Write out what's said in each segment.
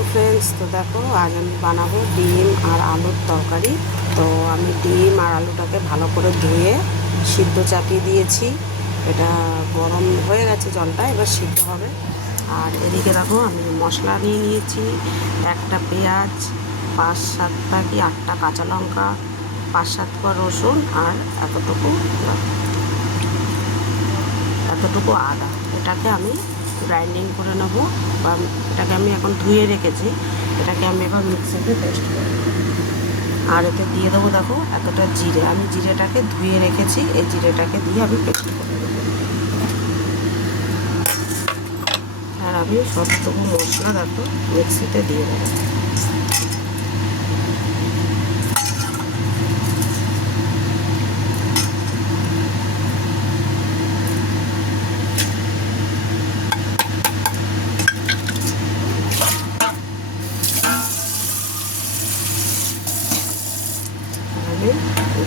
Hello friends. तो देखो आज আমি বানাবো ডিম আর আলুর তরকারি। তো আমি ডিম আর আলুটাকে ভালো করে ধুয়ে সিদ্ধ চাপিয়ে দিয়েছি। এটা গরম হয়ে গেছে জলটা, এবার সিদ্ধ হবে। আর এদিকে দেখো আমি মশলা নিয়ে নিয়েছি, একটা পেঁয়াজ, 5-7টা কি 8টা কাঁচা লঙ্কা, 5-7 কোয়া রসুন আর এতটুকু আদা। এটাকে আমি গ্রাইন্ডিং করে নেব, বা এটাকে আমি এখন ধুয়ে রেখেছি, এটাকে আমি এবার মিক্সিতে পেস্ট করব। আর এতে দিয়ে দেবো দেখো এতটা জিরে, আমি জিরেটাকে ধুয়ে রেখেছি, এই জিরেটাকে দিয়ে আমি পেস্ট করে দেবো। আর আমি সবটুকু মশলা দেখো মিক্সিতে দিয়ে দেবো।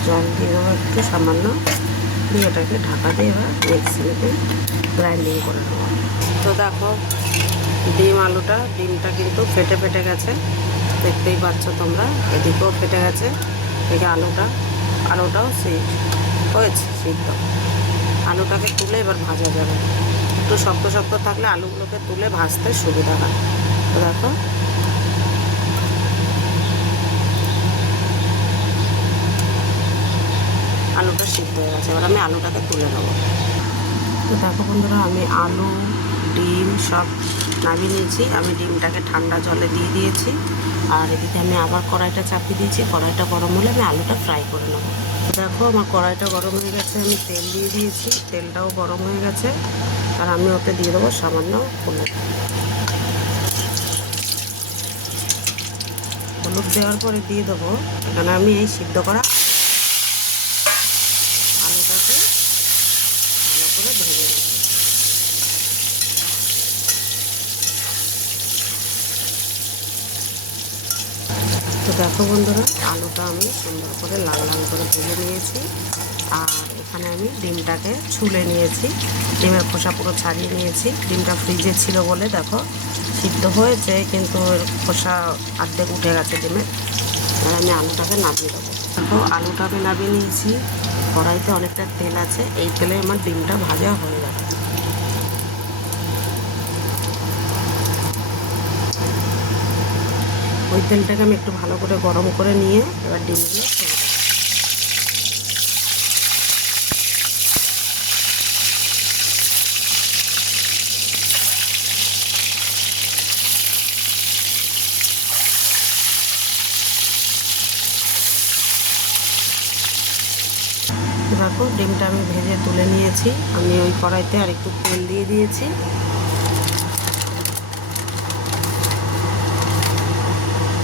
জল দিয়ে দেবো একটু সামান্য, দিয়ে এটাকে ঢাকা দিয়ে এবার মিক্সিতে গ্রাইন্ডিং করে নেবো। তো দেখো ডিমটা কিন্তু ফেটে ফেটে গেছে, দেখতেই পাচ্ছ তোমরা, এদিকেও ফেটে গেছে। এদিকে আলুটাও হয়েছে সিদ্ধ। আলুটাকে তুলে এবার ভাজা যাবে, একটু শক্ত শক্ত থাকলে আলুগুলোকে তুলে ভাজতে সুবিধা হয়। তো দেখো আলুটা সিদ্ধ হয়ে গেছে, এবার আমি আলুটাকে তুলে নেবো। তো দেখো বন্ধুরা, আমি আলু ডিম সব নামিয়ে নিয়েছি। আমি ডিমটাকে ঠান্ডা জলে দিয়ে দিয়েছি, আর এদিকে আমি আবার কড়াইটা চাপিয়ে দিয়েছি। কড়াইটা গরম হলে আমি আলুটা ফ্রাই করে নেবো। তো দেখো আমার কড়াইটা গরম হয়ে গেছে, আমি তেল দিয়ে দিয়েছি, তেলটাও গরম হয়ে গেছে। আর আমি ওতে দিয়ে দেবো সামান্য হলুদ দেওয়ার পরে দিয়ে দেবো এখানে আমি এই সিদ্ধ করা আলুটাকে ভালো করে ভেজে নেব। তো দেখো বন্ধুরা, আলুটা আমি সুন্দর করে লাল লাল করে ভেজে নিয়েছি। আর এখানে আমি ডিমটাকে ছুলে নিয়েছি, ডিমের খোসা পুরো ছাড়িয়ে নিয়েছি। ডিমটা ফ্রিজে ছিল বলে দেখো সিদ্ধ হয়েছে, কিন্তু খোসা অর্ধেক উঠে গেছে ডিমের। আর আমি আলুটাকে নামিয়ে দেবো। দেখো আলুটাকে নামিয়ে নিয়েছি, কড়াইতে অনেকটা তেল আছে, এই তেলে আমার ডিমটা ভাজা হয়ে যাবে। ওই তেলটাকে আমি একটু ভালো করে গরম করে নিয়ে এবার ডিমগুলো ছেড়ে দেবো। দেখো ডিমটা আমি ভেজে তুলে নিয়েছি, আমি ওই কড়াইতে আর একটু তেল দিয়ে দিয়েছি।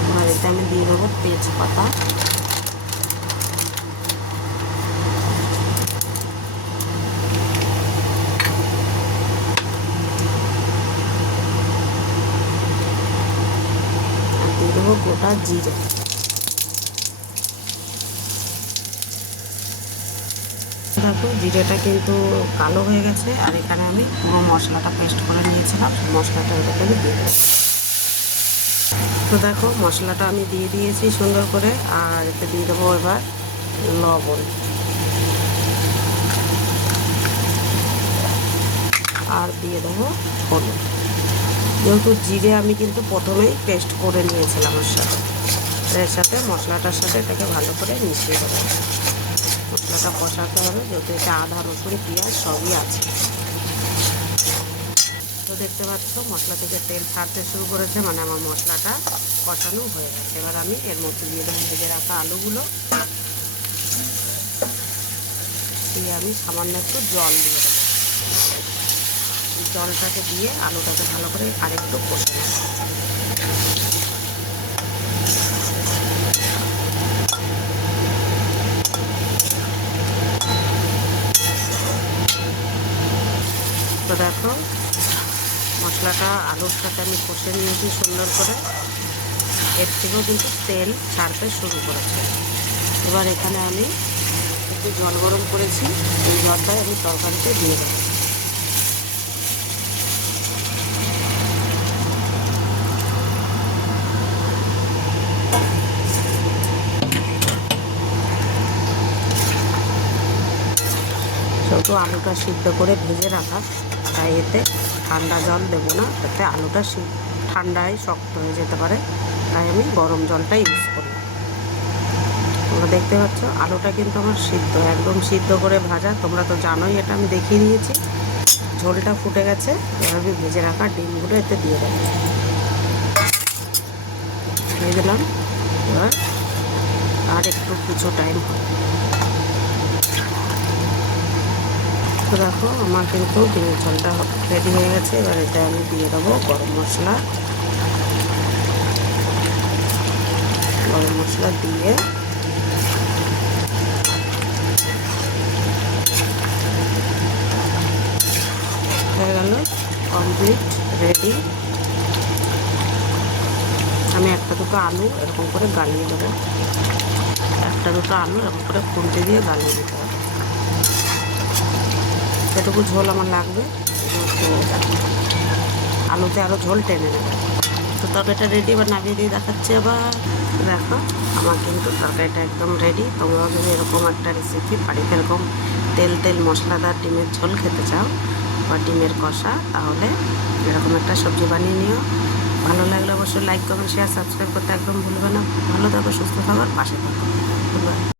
এবার এতে আমি দিয়ে দেবো তেজপাতা, আর দিয়ে দেবো গোটা জিরে। দেখো জিরেটা কিন্তু কালো হয়ে গেছে, আর এখানে আমি পুরো মশলাটা পেস্ট করে নিয়েছিলাম, মশলাটা ওটাকে আমি দিয়ে দেবো। তো দেখো মশলাটা আমি দিয়ে দিয়েছি সুন্দর করে, আর এতে দিয়ে দেবো এবার লবণ, আর দিয়ে দেবো হলুদ। যেহেতু জিরে আমি কিন্তু প্রথমেই পেস্ট করে নিয়েছিলাম এর সাথে মশলাটার সাথে এটাকে ভালো করে মিশিয়ে দেবো। মশলাটা কষাতে হবে, যেহেতু এটা আদা রসুন পেঁয়াজ সবই আছে। তো দেখতে পাচ্ছ মশলা থেকে তেল ছাড়তে শুরু করেছে, মানে আমার মশলাটা কষানো হয়ে গেছে। এবার আমি এর মধ্যে দিয়ে দেবো ভেজে রাখা আলুগুলো, দিয়ে আমি সামান্য একটু জল দিয়ে দেবো। এই জলটাকে দিয়ে আলুটাকে ভালো করে আরেকটু কষে নেব। তো দেখো মশলাটা আলুর সাথে আমি কষে নিয়েছি সুন্দর করে, এর থেকেও কিন্তু তেল ছাড়তে শুরু করেছে। এবার এখানে আমি একটু জল গরম করেছি, এই জলটাই আমি তরকারিতে দিয়ে দেবো। যেহেতু আলুটা সিদ্ধ করে ভেজে রাখা, তাই এতে ঠান্ডা জল দেবো না, তাতে আলুটা ঠান্ডায় শক্ত হয়ে যেতে পারে, তাই আমি গরম জলটা ইউজ করি। তোমরা দেখতে পাচ্ছ আলুটা কিন্তু আমার সিদ্ধ, একদম সিদ্ধ করে ভাজা। তোমরা তো জানোই, এটা আমি দেখিয়ে দিয়েছি। ঝোলটা ফুটে গেছে, এবার আমি ভেজে রাখা ডিমগুলো এতে দিয়ে দেবো। দিয়ে দিলাম। এবার আর একটু কিছু টাইম হবে। তো দেখো আমার কিন্তু ডিমের ঝোলটা রেডি হয়ে গেছে। এবার এটা আমি দিয়ে দেবো গরম মশলা। গরম মশলা দিয়ে হয়ে গেল, কমপ্লিট, রেডি। আমি একটা দুটো আলু এরকম করে গালিয়ে দেবো, একটা দুটো আলু এরকম করে খুন্তি দিয়ে গালিয়ে দিতে হবে। যেটুকু ঝোল আমার লাগবে, আলুতে আরও ঝোল টেনে নেবে। তো তরকারিটা রেডি, এবার নামিয়ে দিয়ে দেখাচ্ছি। আবার দেখো আমার কিন্তু তরকারিটা একদম রেডি। তোমরাও যদি এরকম একটা রেসিপি বাড়িতে এরকম তেল তেল মশলাদার ডিমের ঝোল খেতে চাও বা ডিমের কষা, তাহলে এরকম একটা সবজি বানিয়ে নিও। ভালো লাগলে অবশ্যই লাইক, কমেন্ট, শেয়ার, সাবস্ক্রাইব করতে একদম ভুলবে না। ভালো থাকো, সুস্থ থাকো, পাশে থাকো। ধন্যবাদ।